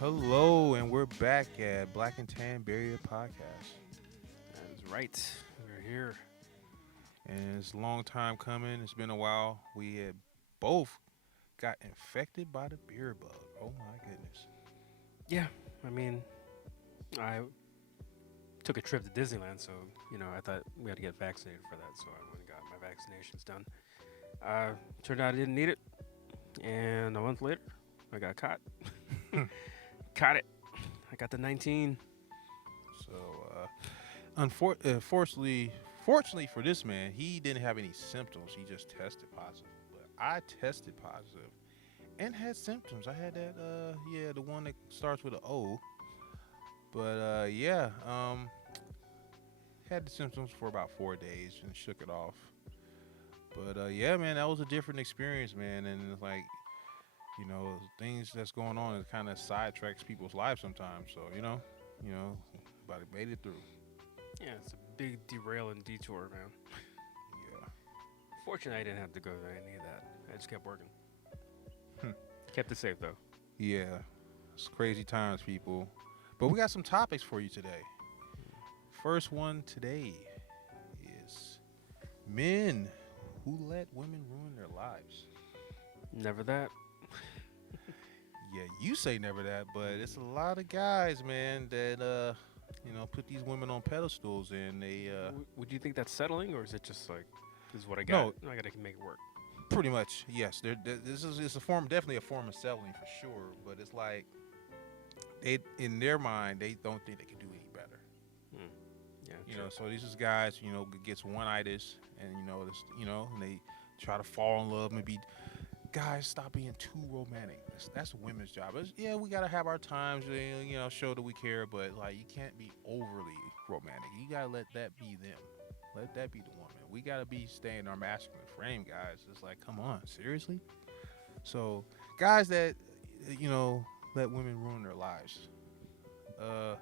Hello, and we're back at Black and Tan Barrier Podcast. That is right. We're here. And it's a long time coming. It's been a while. We had both got infected by the beer bug. Oh my goodness. Yeah, I mean, I took a trip to Disneyland, so I thought we had to get vaccinated for that, so I went and got my vaccinations done. Turned out I didn't need it, and a month later, I got caught. Caught it. I got the 19. So, unfortunately, fortunately for this man, he didn't have any symptoms. He just tested positive. But I tested positive and had symptoms. I had that, the one that starts with an O. But had the symptoms for about 4 days and shook it off. But yeah, man, that was a different experience, man. And it's like, things that's going on, it kind of sidetracks people's lives sometimes. So but it made it through. Yeah, it's a big derail and detour, man. Yeah. Fortunately, I didn't have to go to any of that. I just kept working. Hmm. Kept it safe, though. Yeah. It's crazy times, people. But we got some topics for you today. First one today is men who let women ruin their lives. Never that. Yeah, you say never that, but it's a lot of guys, man, that put these women on pedestals and they Would you think that's settling, or is it just like, this is what I no, got? I gotta make it work. pretty much yes. This is it's a form, definitely a form of settling for sure. But it's like they, in their mind, they don't think they can do any better. Hmm. Yeah, true. So these is guys, gets one itis, and and they try to fall in love and be guys. Stop being too romantic. That's women's job. Yeah, we gotta have our times, show that we care, but like you can't be overly romantic. You gotta let that be them. Let that be the woman. We gotta be staying in our masculine frame, guys. It's like, come on, seriously. So guys that let women ruin their lives. Uh,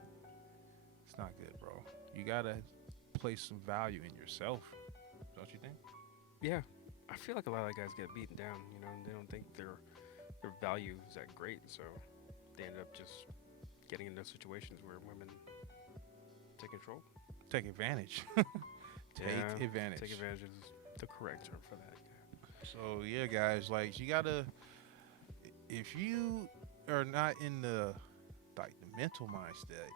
it's not good, bro. You gotta place some value in yourself, don't you think? Yeah, I feel like a lot of guys get beaten down. And they don't think their value is that great, so they end up just getting into situations where women take control. Take advantage. Yeah, Take advantage. take advantage is the correct term for that. So yeah, guys, like you gotta, if you are not in the the mental mindset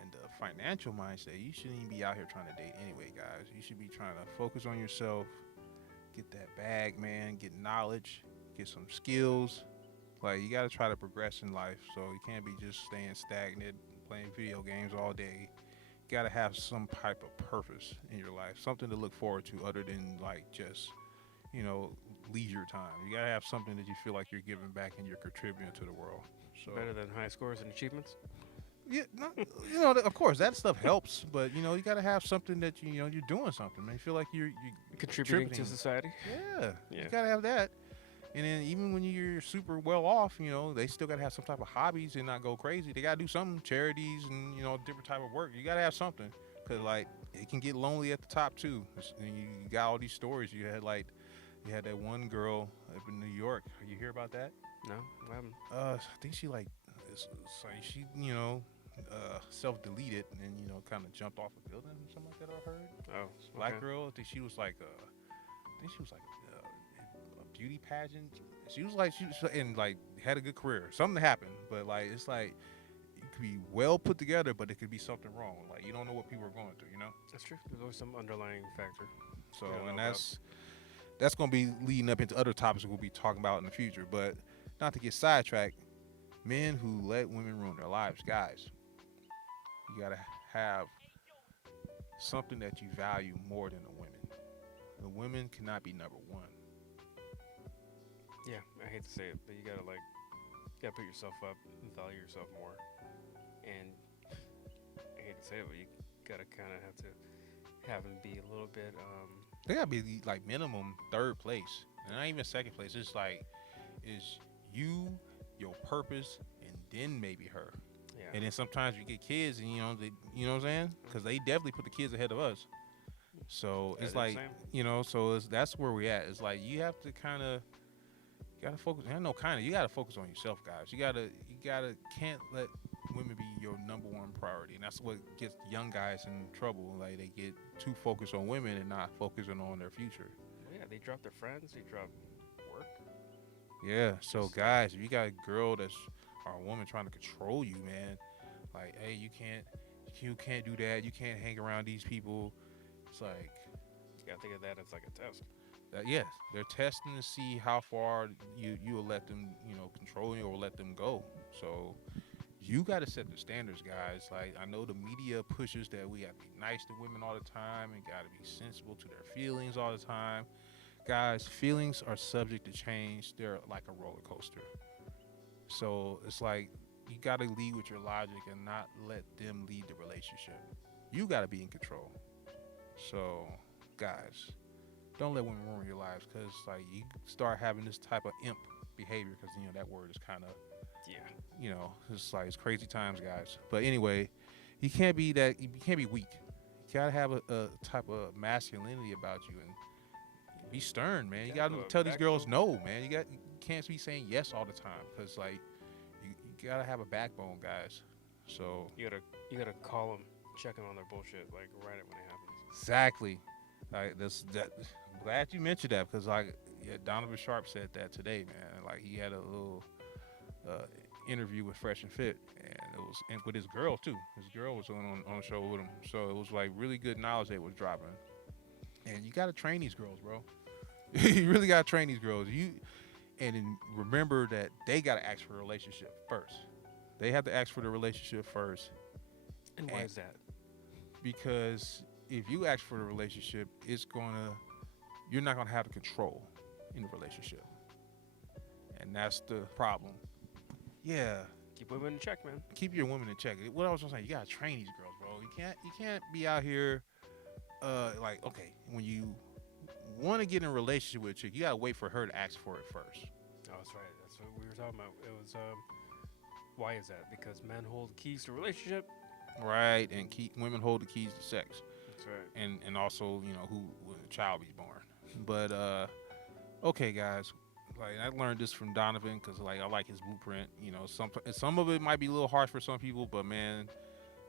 and the financial mindset, you shouldn't even be out here trying to date anyway, guys. You should be trying to focus on yourself, get that bag, man, get knowledge, get some skills. Like you gotta try to progress in life, so you can't be just staying stagnant, playing video games all day. You gotta have some type of purpose in your life, something to look forward to other than like just you know, leisure time. You gotta have something that you feel like you're giving back and you're contributing to the world. So Better than high scores and achievements. yeah, not, of course that stuff helps, but you gotta have something that you're doing something. Man, you feel like you're Contributing to contributing. society. Yeah, Yeah, you gotta have that. And then even when you're super well off, they still gotta have some type of hobbies and not go crazy. They gotta do something, charities and different type of work. You gotta have something, cause like it can get lonely at the top too. And you got all these stories. You had that one girl up in New York. You hear about that? no, I haven't. I think she like, like she self deleted and then kind of jumped off a building or something like that. I heard. Oh, Black okay. girl. I think she was like I think she was like a beauty pageant. She was and like had a good career. Something happened, but like it's like it could be well put together, but it could be something wrong. Like you don't know what people are going through. That's true. There's always some underlying factor So we don't and know about. that's going to be leading up into other topics we'll be talking about in the future. But not to get sidetracked, men who let women ruin their lives, guys, you got to have something that you value more than the women. The women cannot be number one. Yeah, I hate to say it, but you gotta put yourself up and value yourself more. And I hate to say it, but you gotta kind of have to have them be a little bit. They got to be like minimum third place, and not even second place. It's like it's you, your purpose, and then maybe her. Yeah. And then sometimes you get kids, and you know what I'm saying? Because they definitely put the kids ahead of us. So That it's is the like same. that's where we at. It's like you have to kind of Gotta focus. I know, kind of. You gotta focus on yourself, guys. Can't let women be your number one priority, and that's what gets young guys in trouble. Like they get too focused on women and not focusing on their future. Yeah, they drop their friends, they drop work. Yeah. So It's guys, if you got a girl that's or a woman trying to control you, man, like, hey, you can't do that. You can't hang around these people. It's like, you gotta think of that as like a test. yes, they're testing to see how far you will let them, control you or let them go. So you got to set the standards, guys. Like I know the media pushes that we got to be nice to women all the time and got to be sensible to their feelings all the time. Guys, feelings are subject to change. They're like a roller coaster. So it's like you got to lead with your logic and not let them lead the relationship. You got to be in control. So, guys, don't let women ruin your lives because like you start having this type of imp behavior because that word is kind of Yeah. it's like it's crazy times, guys. But anyway, you can't be that. You can't be weak. You gotta have a type of masculinity about you and be stern, man. You gotta tell these girls no, man. You can't be saying yes all the time because like you gotta have a backbone, guys. So You gotta call them, check them on their bullshit, like right when it happens. exactly, like I'm glad you mentioned that because like Donovan Sharp said that today, man. Like he had a little interview with Fresh and Fit, and it was with his girl too. His girl was on the show with him, so it was like really good knowledge they was dropping. And you gotta train these girls, bro. You really gotta train these girls. And remember that they gotta ask for a relationship first. They have to ask for the relationship first. And why is that? Because if you ask for the relationship, you're not gonna have the control in the relationship, and that's the problem. Yeah, Keep women in check, man. keep your women in check. What I was gonna say, you gotta train these girls, bro. You can't be out here, like okay, when you want to get in a relationship with a chick, you gotta wait for her to ask for it first. Oh, that's right. That's what we were talking about. It was why is that? Because men hold keys to relationship. Right, and women hold the keys to sex, That's right. and also who when a child be born. But okay, guys, like I learned this from Donovan because like I like his blueprint. Some of it might be a little harsh for some people, but man,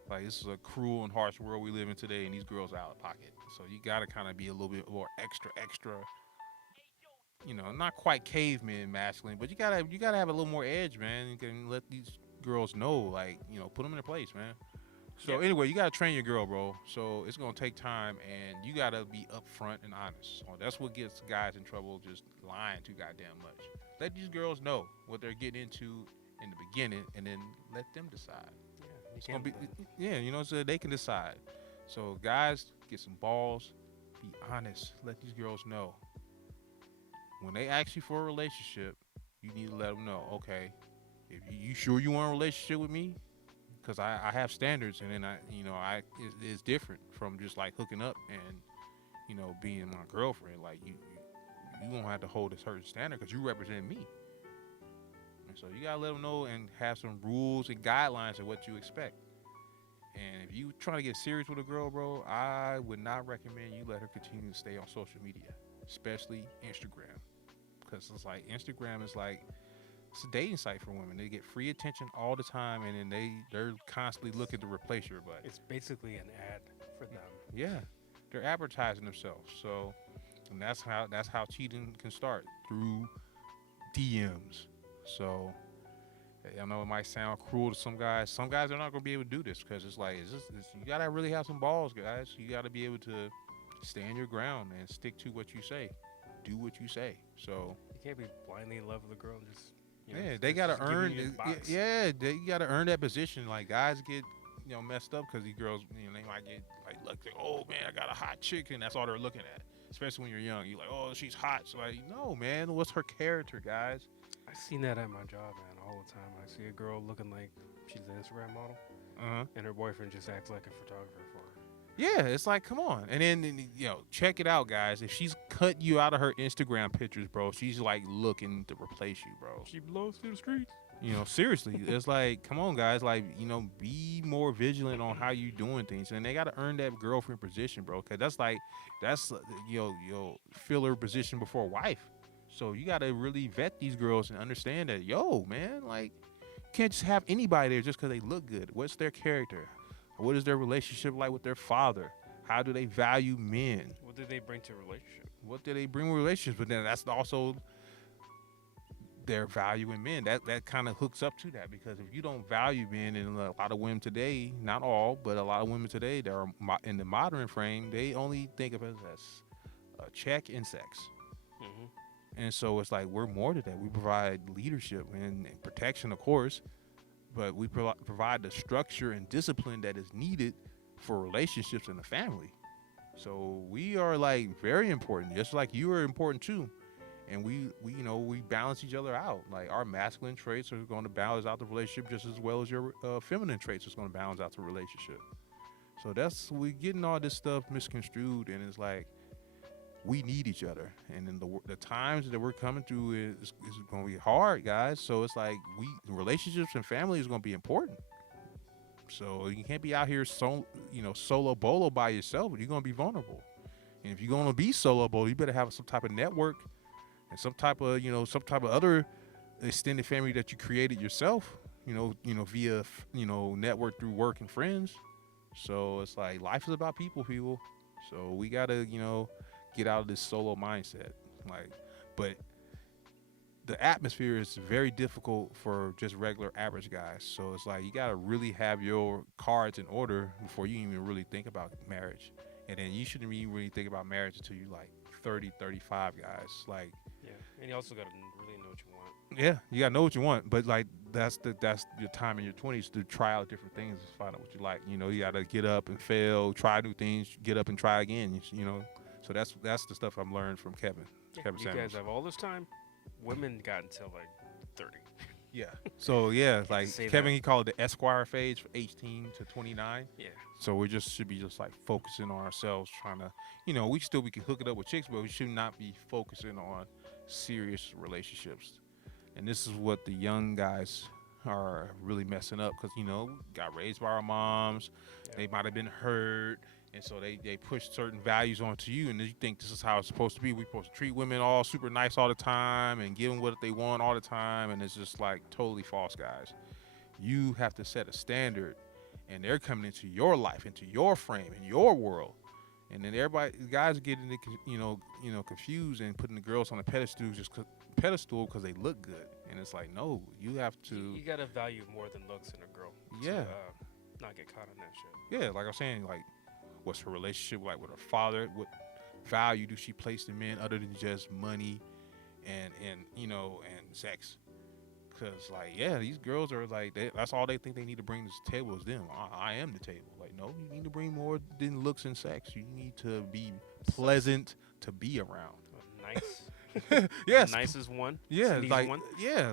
like this is a cruel and harsh world we live in today, and these girls are out of pocket. So you gotta kind of be a little bit more extra. Not quite caveman masculine, but you gotta have a little more edge, man. You can let these girls know, like put them in their place, man. So anyway, you gotta train your girl, bro. So it's gonna take time, and you gotta be upfront and honest. So that's what gets guys in trouble, just lying too goddamn much. Let these girls know what they're getting into in the beginning, and then let them decide. Yeah, It's gonna be, so they can decide. So guys, get some balls, be honest. Let these girls know when they ask you for a relationship, you need to let them know. Okay, if you sure you want a relationship with me, because I have standards, and then it's different from just like hooking up and being my girlfriend. Like you won't have to hold a certain standard because you represent me. And so you gotta let them know and have some rules and guidelines of what you expect. And if you trying to get serious with a girl, bro, I would not recommend you let her continue to stay on social media, especially Instagram, because it's like Instagram is like it's a dating site for women. They get free attention all the time, and then they're constantly looking to replace your butt. It's basically an ad for them. Yeah, they're advertising themselves. So, and that's how cheating can start through DMs. So, I know it might sound cruel to some guys. Some guys are not gonna be able to do this because it's like you gotta really have some balls, guys. You gotta be able to stand your ground and stick to what you say. Do what you say. So You can't be blindly in love with a girl and just they gotta just giving earn. you a box. They gotta earn that position. Like guys get messed up because these girls they might get like oh man, I got a hot chick, and that's all they're looking at. Especially when you're young, you're like, oh, she's hot. So like, no, man, what's her character, guys? I've seen that at my job, man, all the time. I see a girl looking like she's an Instagram model, and her boyfriend just acts like a photographer for her. Yeah, it's like, come on. And then, check it out, guys. If she's cut you out of her Instagram pictures, bro, she's like looking to replace you, bro. She blows through the streets. Seriously, it's like, come on, guys. Like, be more vigilant on how you doing things. And they got to earn that girlfriend position, bro. Because that's your filler position before wife. So you got to really vet these girls and understand that, yo, man, like, you can't just have anybody there just because they look good. What's their character? What is their relationship like with their father? How do they value men? What do they bring to a relationship? What do they bring with relationships? But then that's also their value in men. That kind of hooks up to that, because if you don't value men, and a lot of women today, not all, but a lot of women today that are in the modern frame, they only think of it as a check and sex. And so it's like we're more to that. We provide leadership and protection, of course, but we provide the structure and discipline that is needed for relationships in the family. So we are like very important, just like you are important too. And we balance each other out. Like our masculine traits are going to balance out the relationship just as well as your feminine traits is going to balance out the relationship. So we getting all this stuff misconstrued, and it's like we need each other. And in the times that we're coming through is going to be hard, guys. So it's like relationships and family is going to be important. So you can't be out here solo bolo by yourself. You're going to be vulnerable. And if you're going to be solo bolo, you better have some type of network and some type of other extended family that you created yourself, via, network through work and friends. So it's like life is about people. So we got to, get out of this solo mindset. But the atmosphere is very difficult for just regular average guys. So it's like you got to really have your cards in order before you even really think about marriage. And then you shouldn't really think about marriage until you like 30, 35, guys. Like, yeah, and you also got to really know what you want. Yeah, you got to know what you want. But like that's your time in your 20s to try out different things, to find out what you like. You got to get up and fail, try new things, get up and try again. So that's the stuff I've learned from Kevin. Yeah, Kevin you Samuels. guys have all this time. Women got until like 30. Yeah. So yeah, like Kevin, that. he called it the Esquire phase, from 18 to 29. Yeah. So we should be like focusing on ourselves, trying to, we can hook it up with chicks, but we should not be focusing on serious relationships. And this is what the young guys are really messing up, because got raised by our moms. Yeah. They might have been hurt. And so they push certain values onto you, and you think this is how it's supposed to be. We're supposed to treat women all super nice all the time and give them what they want all the time, and it's just like totally false, guys. You have to set a standard, and they're coming into your life, into your frame, in your world, and then guys are getting confused and putting the girls on a pedestal because they look good, and it's like, no, you have to. You gotta value more than looks in a girl. Yeah. To, not get caught on that shit. Yeah, like I'm saying, like, what's her relationship like with her father? What value do she place in men other than just money and sex? Because these girls are like, that's all they think they need to bring to the table is them. I am the table. Like, no, you need to bring more than looks and sex. You need to be pleasant to be around. Nice. Yes. Nice is one. Yeah,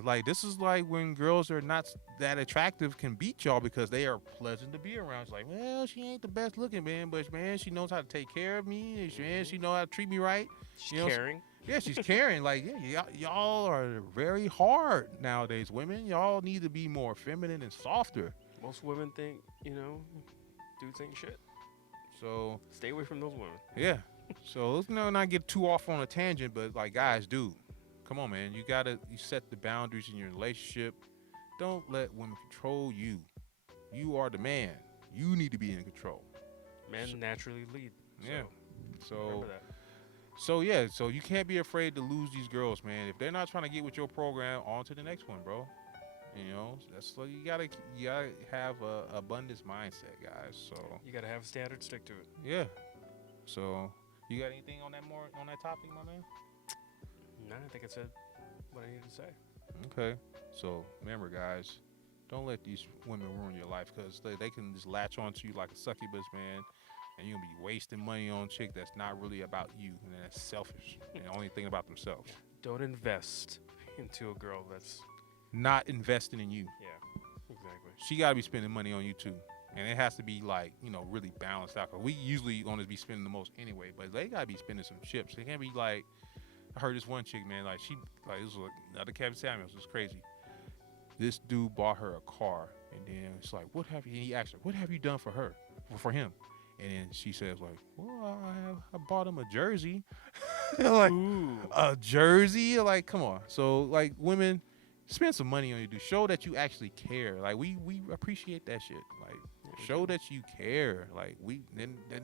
like this is like when girls are not that attractive can beat y'all because they are pleasant to be around. It's like, well, she ain't the best looking, man, but man, she knows how to take care of me. Man, she knows how to treat me right. She's caring. Yeah, she's caring. Like, y'all are very hard nowadays, women. Y'all need to be more feminine and softer. Most women think, dudes ain't shit. So stay away from those women. Yeah. So let's not get too off on a tangent, but like, guys, dude, come on, man. You set the boundaries in your relationship. Don't let women control you. You are the man. You need to be in control. Men naturally lead. So remember that. So you can't be afraid to lose these girls, man. If they're not trying to get with your program, on to the next one, bro. That's like you gotta have a abundance mindset, guys. So you gotta have a standard, stick to it. Yeah. So you got anything on that topic, my man? No, I think I said what I needed to say. Okay. So remember, guys, don't let these women ruin your life, because they can just latch onto you like a succubus, man, and you'll be wasting money on a chick that's not really about you, and that's selfish and only thinking about themselves. Don't invest into a girl that's not investing in you. Yeah, exactly. She got to be spending money on you too. And it has to be like, really balanced out. Cause we usually going to be spending the most anyway, but they got to be spending some chips. They can't be like, I heard this one chick, man, this was another Kevin Samuels. It was crazy. This dude bought her a car, and then it's like, he asked her, what have you done for her, for him? And then she says like, well, I bought him a jersey. Like, Ooh. a jersey? Like, come on. So like, women, spend some money on your dude. Show that you actually care. Like, we appreciate that shit. Like, show that you care. Like,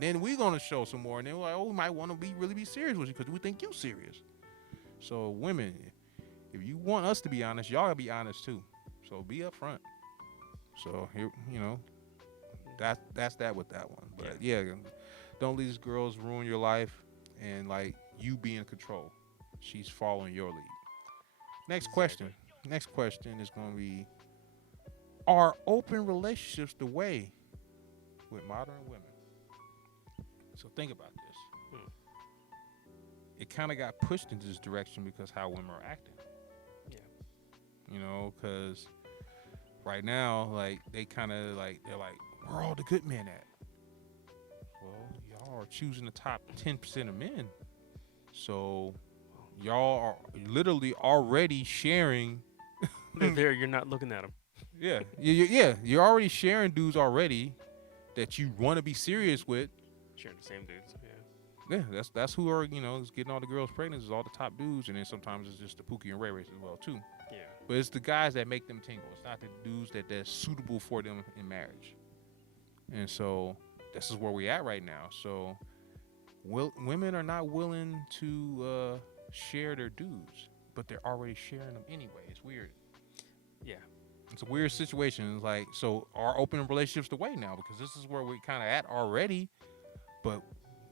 then we gonna show some more, and then we're like, oh, we might want to really be serious with you because we think you serious. So women, if you want us to be honest, y'all gotta be honest too. So be upfront. So here, that's that with that one. But yeah, don't let these girls ruin your life and like you be in control. She's following your lead. Next question. Next question is going to be: are open relationships the way with modern women? So think about this. It kind of got pushed into this direction because how women are acting. Yeah. Because right now, like they kind of like they're like, where all the good men at? Well, y'all are choosing the top 10% of men, so y'all are literally already sharing. They're there. You're not looking at them. Yeah, yeah. You're already sharing dudes already that you want to be serious with. Sharing the same dudes. Yeah. Yeah, that's who are is getting all the girls pregnant is all the top dudes, and then sometimes it's just the Pookie and Ray Rays as well too. Yeah. But it's the guys that make them tingle. It's not the dudes that's suitable for them in marriage. And so this is where we at right now. So women are not willing to share their dudes, but they're already sharing them anyway. It's weird. Yeah. It's a weird situation. It's like, so are open relationships the way now? Because this is where we kind of at already, but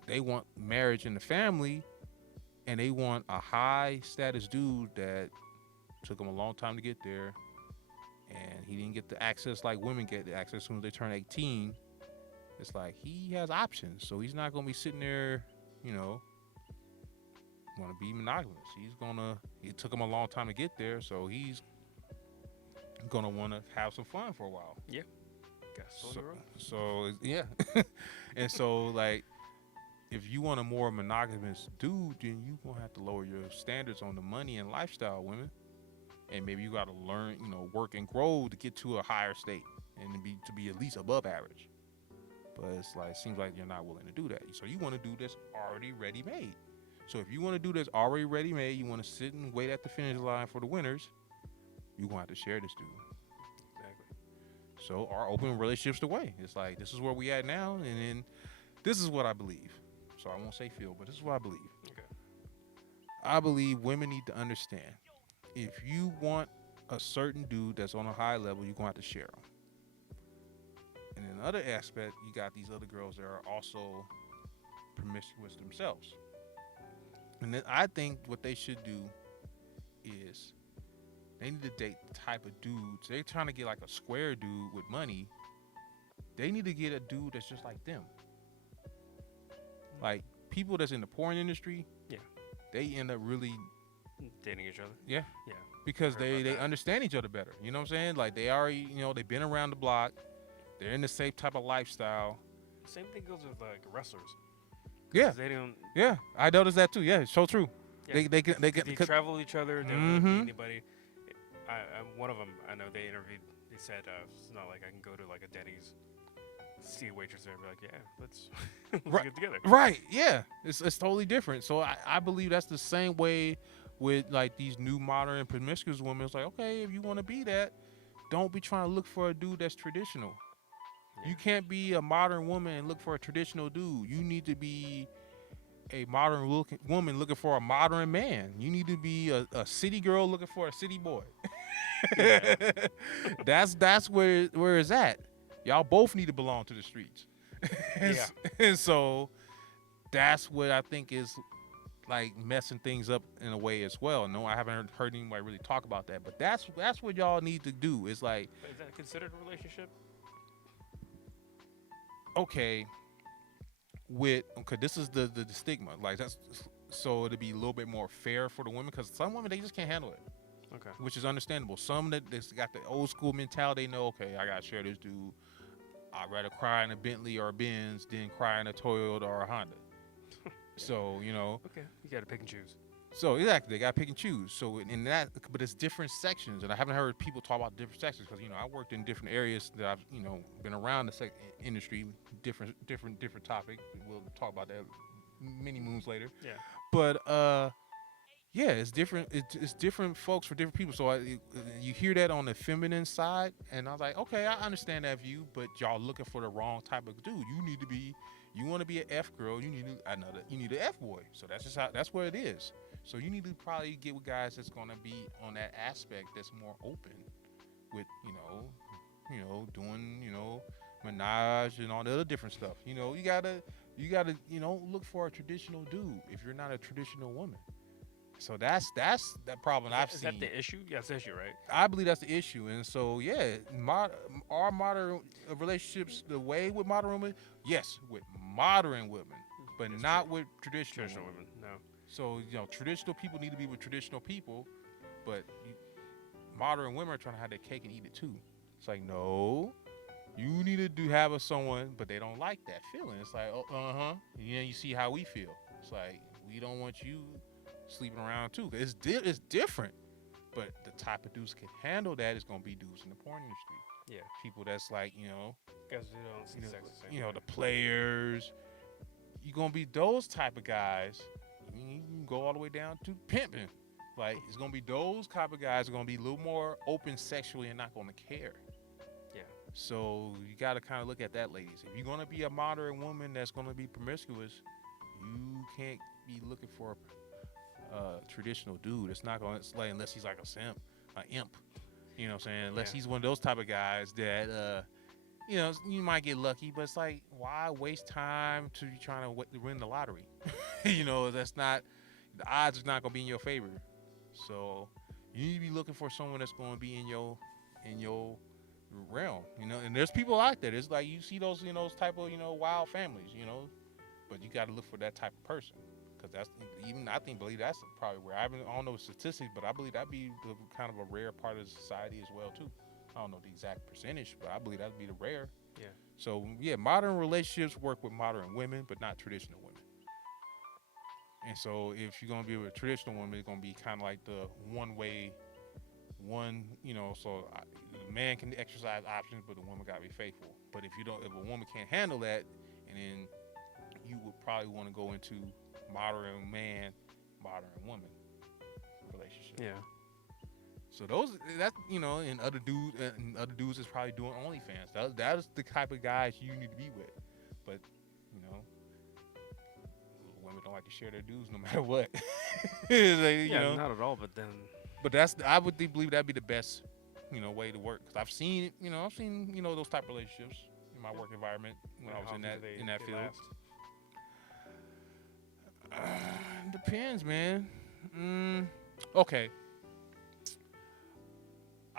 they want marriage in the family, and they want a high status dude that took him a long time to get there, and he didn't get the access like women get the access as soon as they turn 18. It's like he has options, so he's not gonna be sitting there, want to be monogamous. It took him a long time to get there, so he's gonna want to have some fun for a while. Yeah. So yeah, and so like, if you want a more monogamous dude, then you gonna have to lower your standards on the money and lifestyle, women, and maybe you gotta learn, work and grow to get to a higher state and to be at least above average. But it's like, seems like you're not willing to do that. So you want to do this already ready-made. So if you want to do this already ready-made, you want to sit and wait at the finish line for the winners, you're going to have to share this dude. Exactly. So are open relationships the way? It's like, this is where we at now, and then this is what I believe. So I won't say feel, but this is what I believe. Okay. I believe women need to understand, if you want a certain dude that's on a high level, you're going to have to share him. And in another aspect, you got these other girls that are also promiscuous themselves. And then I think what they should do is they need to date the type of dudes. They're trying to get like a square dude with money. They need to get a dude that's just like them. Like people that's in the porn industry, they end up really dating each other. Yeah. Yeah. Because they understand each other better. You know what I'm saying? Like they already, they've been around the block. They're in the same type of lifestyle. Same thing goes with like wrestlers. Yeah. They don't. Yeah, I noticed that too. Yeah, it's so true. Yeah. They travel with each other. They don't meet anybody. One of them, I know they interviewed. They said it's not like I can go to like a Denny's, see a waitress there, and be like, yeah, let's get together. Right. Yeah, it's totally different. So I believe that's the same way with like these new modern promiscuous women. It's like, okay, if you want to be that, don't be trying to look for a dude that's traditional. You can't be a modern woman and look for a traditional dude. You need to be a modern woman looking for a modern man. You need to be a city girl looking for a city boy. That's where it's at. Y'all both need to belong to the streets. And so that's what I think is like messing things up in a way as well. No, I haven't heard anybody really talk about that, but that's what y'all need to do. It's like, is that considered a relationship? Okay, this is the stigma. Like that's so it'll be a little bit more fair for the women, because some women, they just can't handle it. Okay. Which is understandable. Some that got the old school mentality, they know, okay, I gotta share this dude. I'd rather cry in a Bentley or a Benz than cry in a Toyota or a Honda. So, Okay, you gotta pick and choose. So exactly, they got to pick and choose. So in that, but it's different sections, and I haven't heard people talk about different sections because I worked in different areas that I've been around the industry, different topic. We'll talk about that many moons later. Yeah. But yeah, it's different. It's different folks for different people. So you hear that on the feminine side, and I was like, okay, I understand that view, but y'all looking for the wrong type of dude. You need to be, you want to be an F girl. You need you need an F boy. So that's just how that's where it is. So you need to probably get with guys that's gonna be on that aspect that's more open, with doing menage and all the other different stuff. You gotta look for a traditional dude if you're not a traditional woman. So that's that problem I've Is seen. that the issue? Yeah, it's the issue, right? I believe that's the issue, and so yeah, our modern relationships, the way with modern women, yes, with modern women, but It's not true. with traditional, Traditional women. women. No. So traditional people need to be with traditional people, but modern women are trying to have their cake and eat it too. It's like no, you need to have someone, but they don't like that feeling. It's like yeah, you see how we feel. It's like we don't want you sleeping around too. It's different, but the type of dudes can handle that is gonna be dudes in the porn industry. Yeah. People that's like Because they don't see sex the same way. the players. You gonna be those type of guys. You can go all the way down to pimping. Like it's gonna be those type of guys are gonna be a little more open sexually and not gonna care. Yeah. So you got to kind of look at that, ladies. If you're gonna be a modern woman that's gonna be promiscuous, you can't be looking for a traditional dude. It's not gonna slay unless he's like a simp, an imp. You know what I'm saying? Unless he's one of those type of guys that you might get lucky, but it's like, why waste time to trying to win the lottery? That's not, the odds is not gonna be in your favor. So you need to be looking for someone that's gonna be in your realm. And there's people out there. It's like you see those type of wild families. But you got to look for that type of person. Because that's believe that's probably where I don't know the statistics, but I believe that'd be the kind of a rare part of society as well too. I don't know the exact percentage, but I believe that'd be the rare. Yeah. So yeah, modern relationships work with modern women, but not traditional women. And so if you're gonna be with a traditional woman, it's gonna be kind of like the one way, So the man can exercise options, but the woman gotta be faithful. But if a woman can't handle that, and then you would probably want to go into modern man, modern woman relationship. Yeah. So and other dudes is probably doing OnlyFans. That is the type of guys you need to be with. But women don't like to share their dudes no matter what. Not at all. But then. But I would believe that'd be the best way to work. Because I've seen those type of relationships in my work environment when I was in that field. Depends, man. Okay.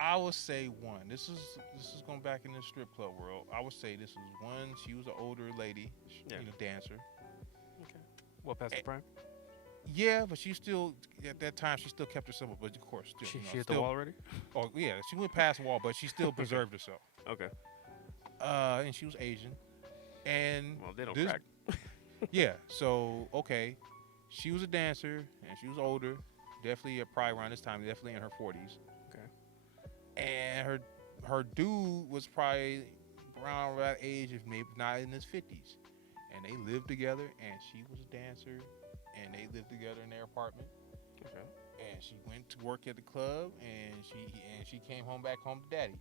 I would say one. This is going back in the strip club world. I would say this is one. She was an older lady, dancer. Okay. Well, past the prime. Yeah, but she still at that time she still kept herself. But of course, still, she hit the wall already. Oh yeah, she went past the wall, but she still preserved herself. Okay. And she was Asian, and well, they don't crack. Yeah. So okay, she was a dancer and she was older. Definitely probably around this time. Definitely in her 40s. And her dude was probably around that age, if maybe not in his 50s. And they lived together, and she was a dancer, and they lived together in their apartment. Okay. And she went to work at the club, and she came back home to daddy.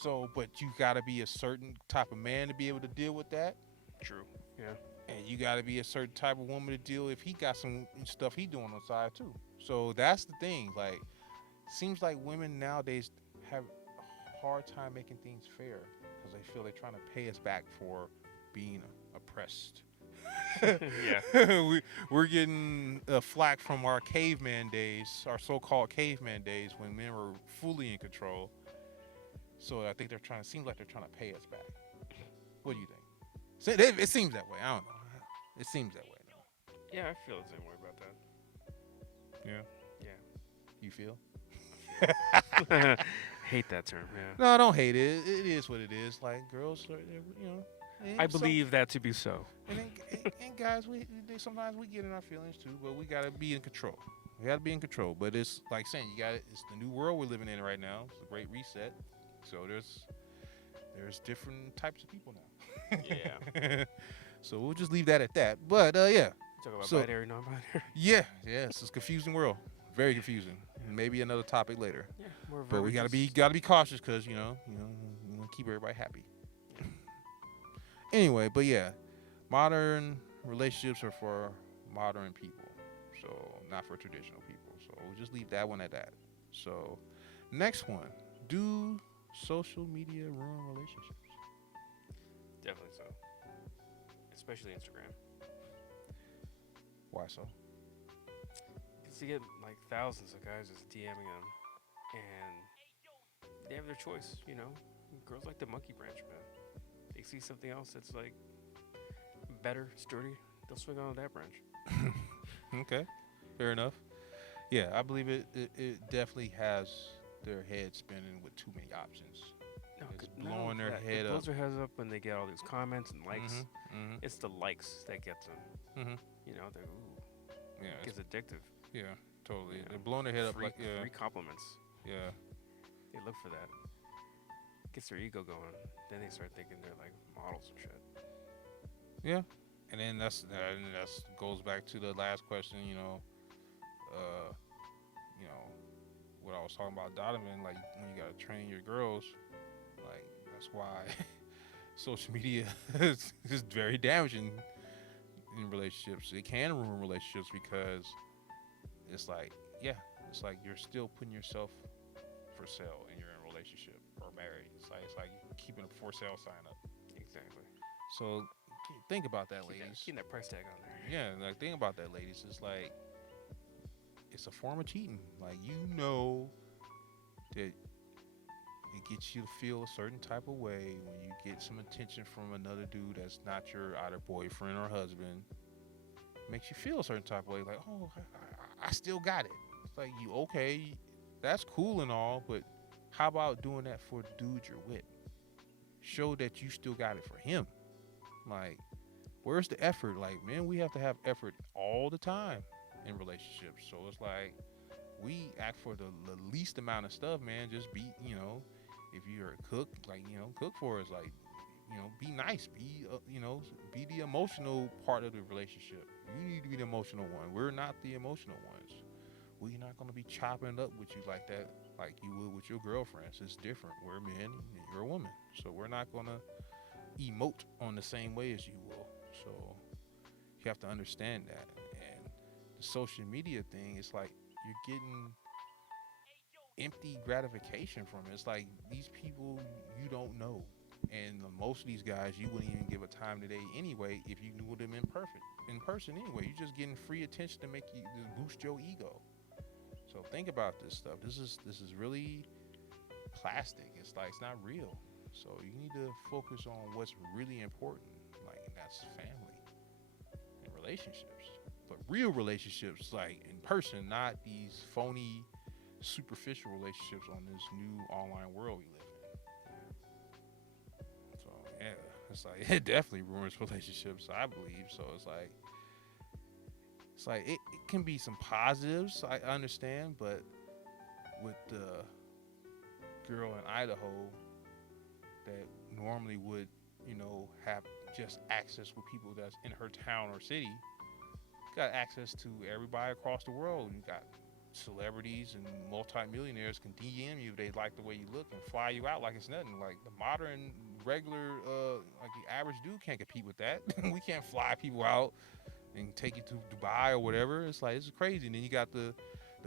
So, but you gotta be a certain type of man to be able to deal with that. True. Yeah. And you gotta be a certain type of woman to deal if he got some stuff he doing on the side too. So that's the thing. Like, seems like women nowadays have a hard time making things fair because they feel they're trying to pay us back for being oppressed. Yeah. We're getting flack from our caveman days, our so-called caveman days when men were fully in control. So I think seems like they're trying to pay us back. What do you think? It seems that way. I don't know. It seems that way though. Yeah, I feel the same way about that. Yeah. Yeah. You feel? Hate that term. Yeah. No, I don't hate it. It is what it is. Like girls, I believe that to be so. And guys, sometimes we get in our feelings too, but we gotta be in control. We gotta be in control. But it's like saying you got it's the new world we're living in right now. It's a great reset. So there's different types of people now. Yeah. So we'll just leave that at that. But yeah. Talk about So binary, non-binary. yeah, it's a confusing world. Very confusing. Maybe another topic later. Yeah, more But we verbiage gotta be cautious because you know we want to keep everybody happy. Anyway, but yeah, modern relationships are for modern people, so not for traditional people. So we'll just leave that one at that. So next one, do social media ruin relationships? Definitely so. Especially Instagram. Why so? Because you get like thousands of guys just DMing them, and they have their choice. You know, girls like the monkey branch, man. They see something else that's like better, sturdy, they'll swing on that branch. Okay, fair enough. Yeah, I believe it definitely has their head spinning with too many options. No, It's 'cause blowing their head it up. blows their heads up when they get all these comments and likes. Mm-hmm. It's the likes that gets them. Mm-hmm. You know, they're ooh, Yeah, it gets addictive. yeah, totally. Yeah. They're blowing their head up Free, like yeah, free compliments. yeah. They look for that. Gets their ego going. Then they start thinking they're like models and shit. Yeah, and then that's goes back to the last question. You know what I was talking about, Donovan. Like when you gotta train your girls, like that's why social media is very damaging in relationships. It can ruin relationships because it's like it's like you're still putting yourself for sale and you're in a relationship or married. It's like keeping a for sale sign up. Exactly. So think about that, Keep ladies. that price tag on there. Yeah, like think about that, ladies. It's like it's a form of cheating. Like you know that it gets you to feel a certain type of way when you get some attention from another dude that's not your either boyfriend or husband. It makes you feel a certain type of way, like oh, I still got it. It's like you okay, that's cool and all, but how about doing that for the dude you're with? Show that you still got it for him. Like, where's the effort? Like, man, we have to have effort all the time in relationships. So it's like we act for the least amount of stuff, man. Just be, if you're a cook, like, cook for us. Like, be nice. Be, be the emotional part of the relationship. You need to be the emotional one. We're not the emotional ones. We're not going to be chopping it up with you like that, like you would with your girlfriends. It's different. We're men and you're a woman. So we're not going to emote on the same way as you will. So you have to understand that. And the social media thing, it's like you're getting empty gratification from it. It's like these people you don't know. And most of these guys you wouldn't even give a time today anyway if you knew them in person anyway. You're just getting free attention to make you to boost your ego. So think about this stuff. This is really plastic. It's like it's not real. So you need to focus on what's really important, like, and that's family and relationships. But real relationships, like in person, not these phony, superficial relationships on this new online world we live in. So yeah, it's like it definitely ruins relationships, I believe. So it's like it can be some positives, I understand, but with the girl in Idaho that normally would, have just access with people that's in her town or city, got access to everybody across the world. You got celebrities and multimillionaires can DM you if they like the way you look and fly you out like it's nothing. Like the modern, regular, like the average dude can't compete with that. We can't fly people out and take you to Dubai or whatever. It's like, it's crazy. And then you got the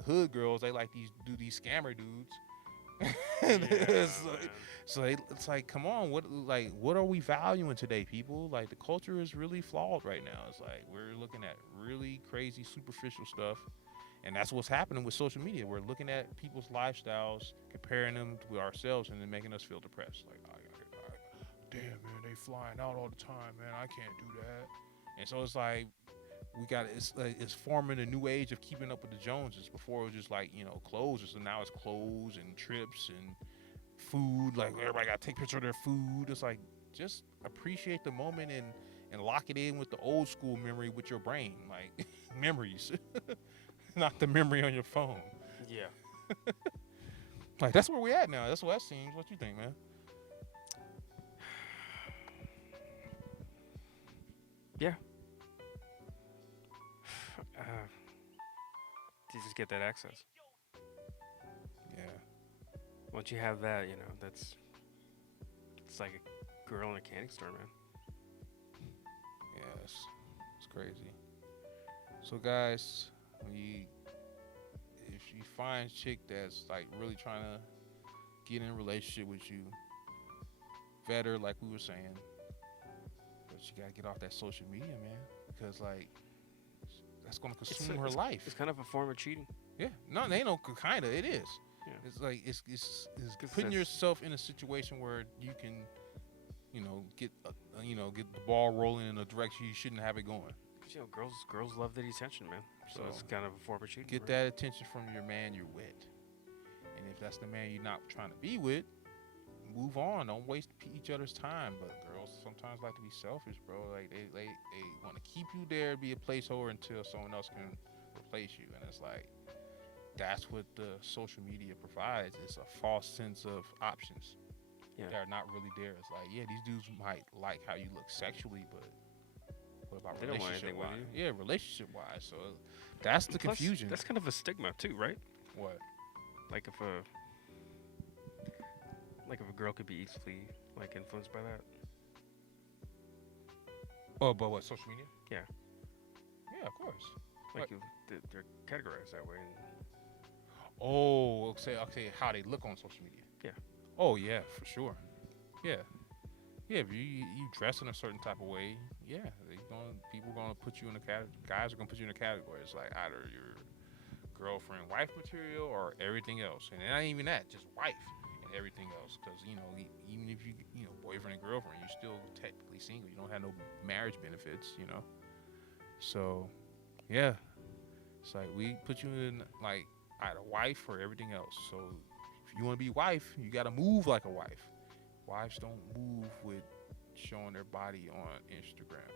hood girls. They like these scammer dudes. It's like, come on, what are we valuing today, people? Like the culture is really flawed right now. It's like we're looking at really crazy superficial stuff, and that's what's happening with social media. We're looking at people's lifestyles, comparing them to ourselves, and then making us feel depressed. Like, damn man, they flying out all the time, man. I can't do that. And so it's like it's forming a new age of keeping up with the Joneses. Before it was just like, clothes. So now it's clothes and trips and food. Like everybody got to take a picture of their food. It's like, just appreciate the moment and lock it in with the old school memory with your brain, like memories, not the memory on your phone. Yeah. Like that's where we at now. That's what that seems. What you think, man? Yeah. To just get that access. Yeah. Once you have that, it's like a girl in a candy store, man. Yeah, it's crazy. So guys, if you find a chick that's like really trying to get in a relationship with you, vet her like we were saying, but you gotta get off that social media, man, because like that's gonna consume her life. It's kind of a form of cheating. Yeah, no, they ain't no kinda. It is. Yeah. It's like it's putting yourself in a situation where you can, get get the ball rolling in a direction you shouldn't have it going. Girls love the attention, man. So it's kind of a form of cheating. Get that attention from your man you're with, and if that's the man you're not trying to be with, move on. Don't waste each other's time. But girls sometimes like to be selfish, bro. Like they want to keep you there, be a placeholder until someone else can replace you, and it's like that's what the social media provides. It's a false sense of options that are not really there. It's like, yeah, these dudes might like how you look sexually, but what about relationship wise? Yeah, relationship wise. So that's the confusion. That's kind of a stigma too, right? What? Like if a girl could be easily like influenced by that. Oh, but what? Social media? Yeah. Yeah, of course. Like they're categorized that way. Oh, okay. How they look on social media? Yeah. Oh yeah, for sure. Yeah. Yeah, if you dress in a certain type of way, yeah, people gonna put you in a category. Guys are gonna put you in a category. It's like either your girlfriend, wife material, or everything else. And not even that, just wife and everything else. Because even if you boyfriend and girlfriend, you're still technically single. You don't have no marriage benefits. So yeah, it's like we put you in like either wife or everything else. So if you want to be wife, you gotta move like a wife. Wives don't move with showing their body on Instagram.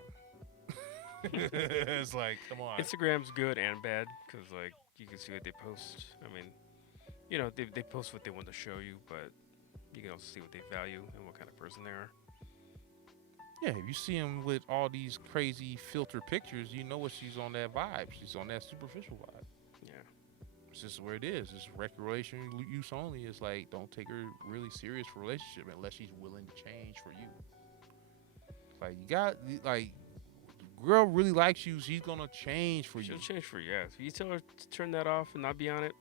It's like, come on. Instagram's good and bad because like you can see what they post. I mean, they post what they want to show you, but you can also see what they value and what kind of person they are. Yeah, if you see them with all these crazy filtered pictures, you know what she's on that vibe. She's on that superficial vibe. Yeah. It's just where it is. It's recreational use only. It's like, don't take her really serious for a relationship unless she's willing to change for you. Like, girl really likes you, she's gonna change for you. She'll change for you, yeah. If you tell her to turn that off and not be on it,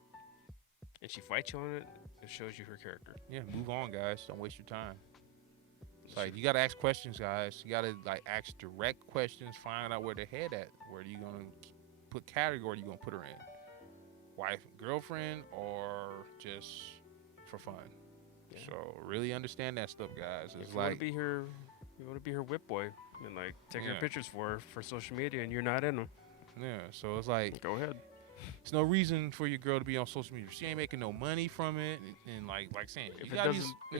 and she fights you on it, it shows you her character. Yeah, move on, guys. Don't waste your time. It's like, you gotta ask questions, guys. You gotta ask direct questions, find out where their head at. Where are you gonna put category you gonna put her in? Wife, girlfriend, or just for fun? Yeah. So really understand that stuff, guys. It's if you want to be her whip boy and like take her pictures for social media, and you're not in them. Yeah, so it's like, go ahead. There's no reason for your girl to be on social media. She ain't making no money from it, and like saying, if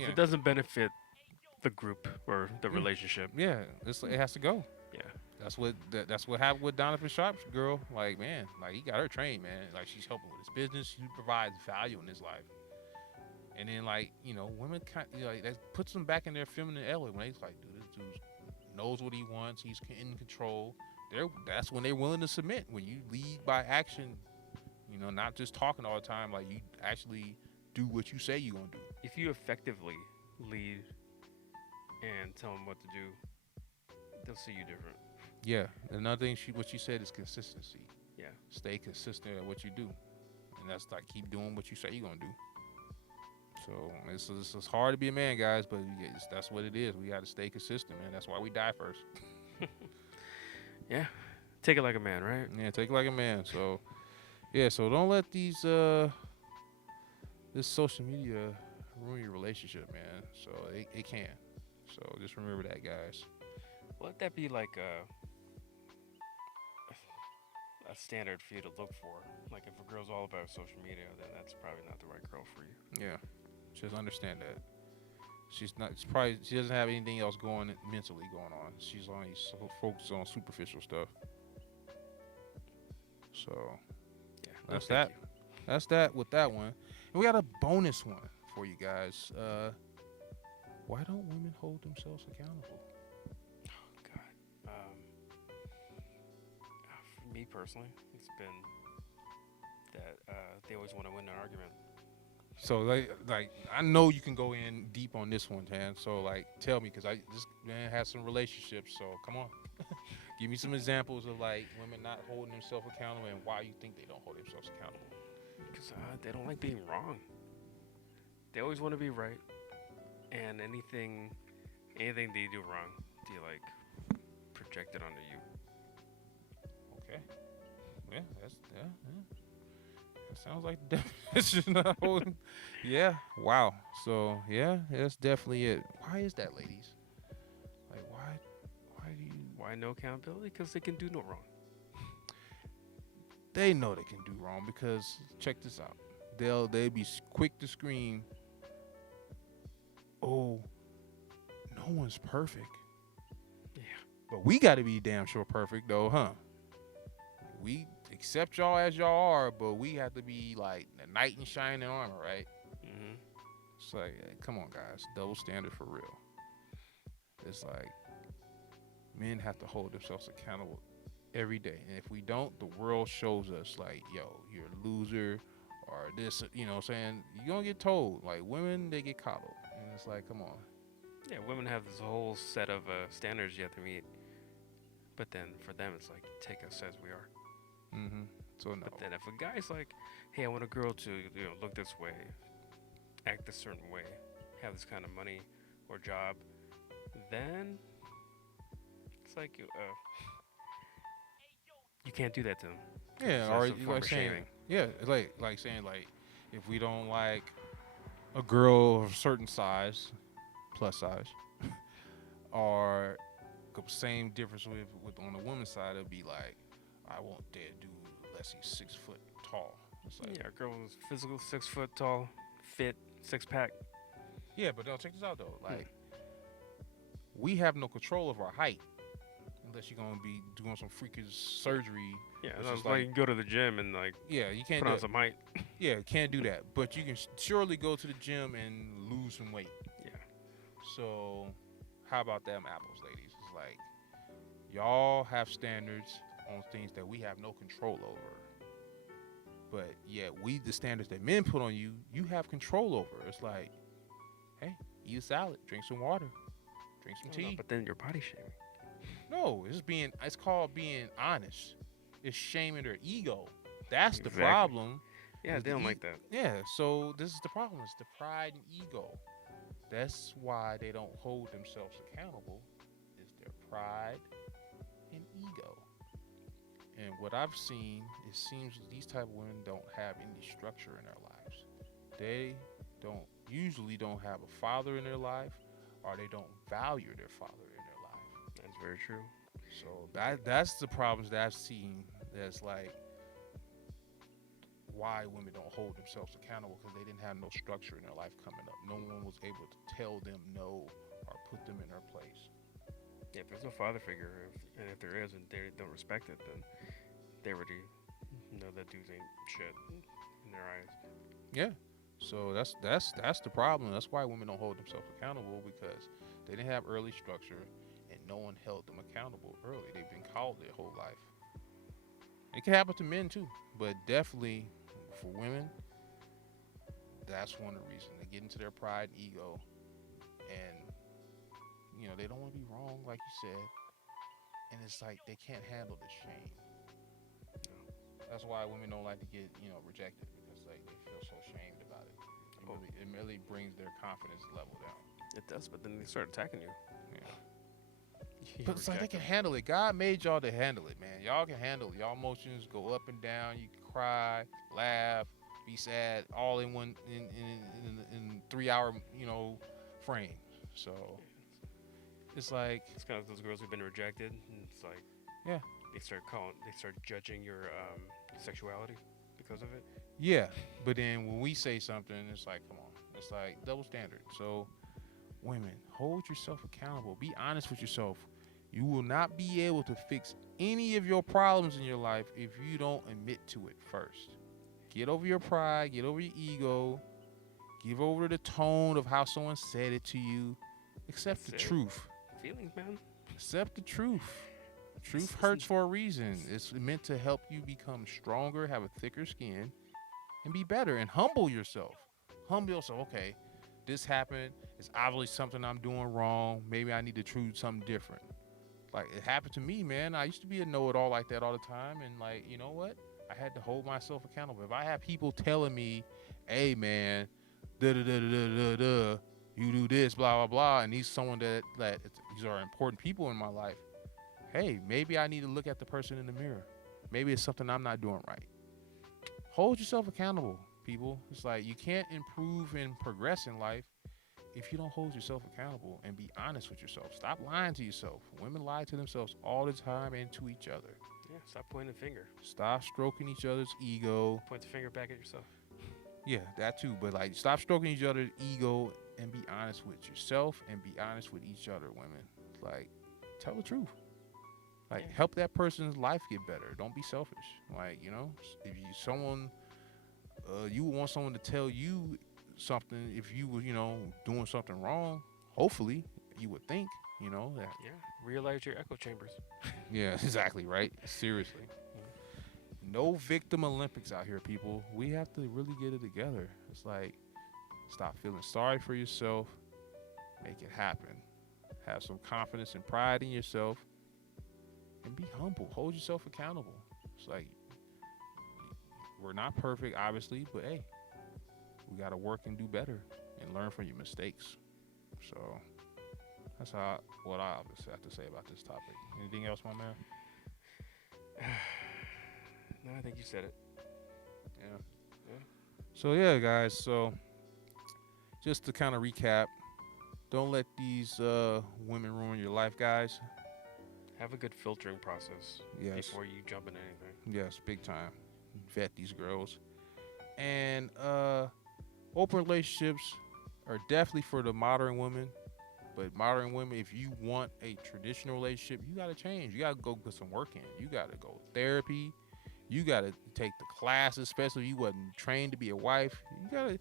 it doesn't benefit the group or the relationship, yeah, it has to go. Yeah. That's what happened with Donovan Sharp's girl. Like, man, like he got her trained, man. Like, she's helping with his business. She provides value in his life. And then women that puts them back in their feminine element when they like, dude, this dude knows what he wants. He's in control. That's when they're willing to submit. When you lead by action, not just talking all the time. Like, you actually do what you say you're gonna do. If you effectively lead and tell them what to do, they'll see you different. Yeah, another thing what she said is consistency. Yeah, stay consistent at what you do, and that's like keep doing what you say you're gonna do. So it's hard to be a man, guys, but that's what it is. We got to stay consistent, man. That's why we die first. Yeah, take it like a man, right? Yeah, take it like a man. So yeah, so don't let this social media ruin your relationship, man. So it can. So just remember that, guys. Let that be like a standard for you to look for. Like, if a girl's all about social media, then that's probably not the right girl for you. Yeah, just understand that. She's not. It's probably she doesn't have anything else going mentally going on. She's only so focused on superficial stuff. So Yeah, no, that's thank that. That's that with that one. And we got a bonus one for you guys. Why don't women hold themselves accountable? you. God. For me personally, it's been that they always want to win an argument. So like I know you can go in deep on this one, Tan. So like tell me, cause this man has some relationships. So come on, give me some examples of like women not holding themselves accountable and why you think they don't hold themselves accountable. Because they don't like being wrong. They always want to be right, and anything they do wrong, they like project it onto you. Okay, yeah, that sounds like the definition of holding. Yeah, wow. So yeah, that's definitely it. Why is that, ladies? Like why do you? Why no accountability? Because they can do no wrong. They know they can do wrong because check this out. They'll be quick to scream, "Oh, no one's perfect." Yeah. But we got to be damn sure perfect though, huh? We accept y'all as y'all are, but we have to be like the knight in shining armor, right? Mm-hmm. It's like, come on, guys, double standard for real. It's like men have to hold themselves accountable every day, and if we don't, the world shows us like, yo, you're a loser, or this, you know, what I'm saying you're gonna get told. Like women, they get coddled, and it's like, come on. Yeah, women have this whole set of standards you have to meet, but then for them it's like take us as we are. Mm-hmm. So no. But then if a guy's like, hey, I want a girl to look this way, act a certain way, have this kind of money or job, then it's like you can't do that to them. Yeah, So or that's a you form like of saying, shaming. yeah, it's like saying like, if we don't like a girl of a certain size, plus size, or same difference with on the woman's side, it'd be like, I won't dare do unless he's 6 foot tall. It's like, Yeah, a girl is physical, 6 foot tall, fit, 6 pack. yeah, but no, check this out though. Like, we have no control of our height unless you're gonna be doing some freakish surgery. Yeah, which no, is it's like you can go to the gym and like yeah, you can't put do on it. some height. Yeah, can't do that. But you can surely go to the gym and lose some weight. Yeah. So, how about them apples, ladies? It's like y'all have standards on things that we have no control over. But yet, the standards that men put on you, you have control over. It's like, hey, eat a salad, drink some water, drink some No, tea. but then you're body shaming. No, it's called being honest. It's shaming their ego. That's the Exactly. problem. Yeah, Is they the don't like that. Yeah, so this is the problem. It's the pride and ego. That's why they don't hold themselves accountable. Is their pride and ego. And what I've seen, it seems these type of women don't have any structure in their lives. They usually don't have a father in their life, or they don't value their father in their life. That's very true. So that's the problems that I've seen. That's like why women don't hold themselves accountable, because they didn't have no structure in their life coming up. No one was able to tell them no or put them in their place. Yeah, if there's no father figure, and if there is and they don't respect it, then they already know that dudes ain't shit in their eyes. Yeah. So that's the problem. That's why women don't hold themselves accountable, because they didn't have early structure and no one held them accountable early. They've been called their whole life. It can happen to men too, but definitely for women, that's one of the reasons. They get into their pride and ego, and they don't want to be wrong, like you said, and it's like they can't handle the shame. That's why women don't like to get rejected, because like they feel so shamed about it. It really brings their confidence level down. It does, but then they start attacking you. Yeah. But it's like they can handle it. God made y'all to handle it, man. Y'all can handle it. Y'all emotions go up and down. You can cry, laugh, be sad, all in one in 3 hour frame. So it's like It's kind of those girls who've been rejected, and it's like yeah, they start judging your sexuality because of it. yeah. But then when we say something, it's like, come on, it's like double standard. So women, hold yourself accountable. Be honest with yourself. You will not be able to fix any of your problems in your life if you don't admit to it first. Get over your pride, get over your ego, give over the tone of how someone said it to you. Accept the That's it. truth. Feelings, man. Accept the truth. Truth It's- hurts for a reason. It's meant to help you become stronger, have a thicker skin, and be better and humble yourself. Humble yourself. Okay, this happened. It's obviously something I'm doing wrong. Maybe I need to choose something different. Like it happened to me, man. I used to be a know-it-all like that all the time, and like you know what? I had to hold myself accountable. If I have people telling me, "Hey, man, da da da da da da, you do this, blah blah blah," and he's someone these are important people in my life. Hey, maybe I need to look at the person in the mirror. Maybe it's something I'm not doing right. Hold yourself accountable, people. It's like you can't improve and progress in life if you don't hold yourself accountable and be honest with yourself. Stop lying to yourself. Women lie to themselves all the time and to each other. Yeah, stop pointing the finger. Stop stroking each other's ego. Point the finger back at yourself. Yeah, that too. But like, stop stroking each other's ego and be honest with yourself and be honest with each other, women. Like, tell the truth. Like, Yeah. help that person's life get better. Don't be selfish. Like, you know, if you you would want someone to tell you something if you were, doing something wrong. Hopefully, you would think, that. Yeah, realize your echo chambers. Yeah, exactly, right? Seriously. No victim Olympics out here, people. We have to really get it together. It's like, stop feeling sorry for yourself. Make it happen. Have some confidence and pride in yourself. And be humble. Hold yourself accountable. It's like, we're not perfect, obviously, but hey, we got to work and do better and learn from your mistakes. So, that's what I obviously have to say about this topic. Anything else, my man? No, I think you said it. Yeah. Yeah. So yeah, guys. So just to kind of recap, don't let these women ruin your life, guys. Have a good filtering process Yes. before you jump into anything. Yes, big time. Vet these girls. And open relationships are definitely for the modern women. But modern women, if you want a traditional relationship, you gotta change. You gotta go put some work in. You gotta go therapy. You gotta take the classes, especially if you wasn't trained to be a wife. You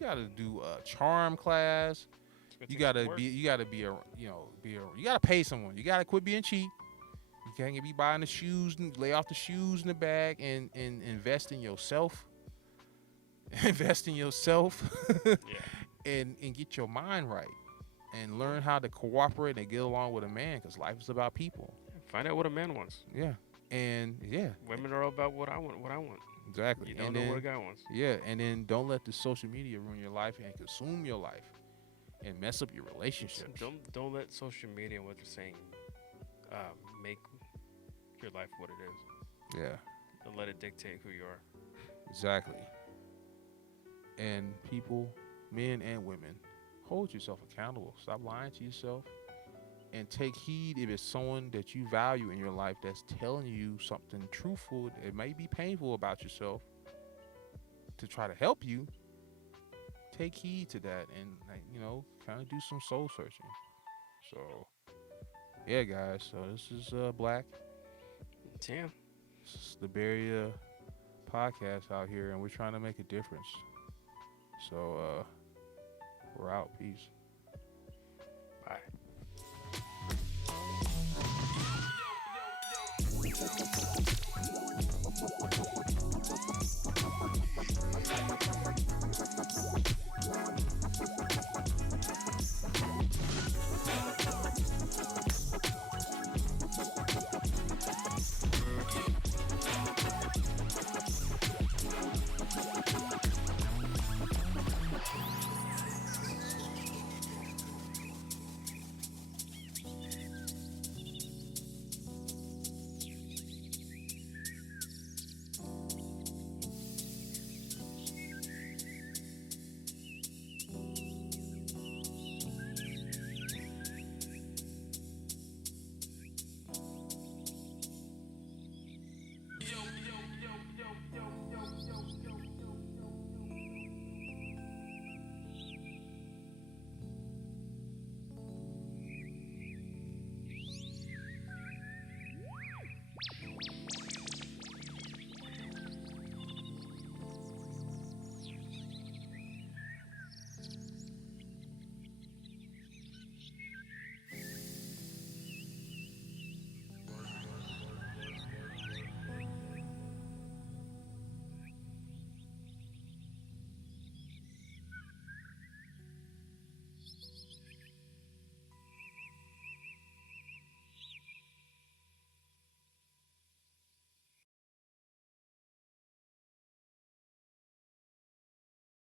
gotta do a charm class. It's gonna You take some gotta work. you gotta pay someone. You gotta quit being cheap. You can't be buying the shoes and lay off the shoes in the bag and invest in yourself. Invest in yourself Yeah. and get your mind right and learn how to cooperate and get along with a man because life is about people. Find out what a man wants. Yeah. And yeah, Women are all about what I want. What I want. exactly. You don't and know then, what a guy wants. yeah, and then don't let the social media ruin your life and consume your life and mess up your relationships. Don't let social media and what they're saying make your life what it is. Yeah, Don't let it dictate who you are. exactly. And people, men and women, hold yourself accountable. Stop lying to yourself and take heed if it's someone that you value in your life that's telling you something truthful. It may be painful about yourself to try to help you. Take heed to that and, kind of do some soul searching. So, yeah, guys. So this is Black. Yeah. This is the Barrier podcast out here, and we're trying to make a difference. So, we're out. Peace.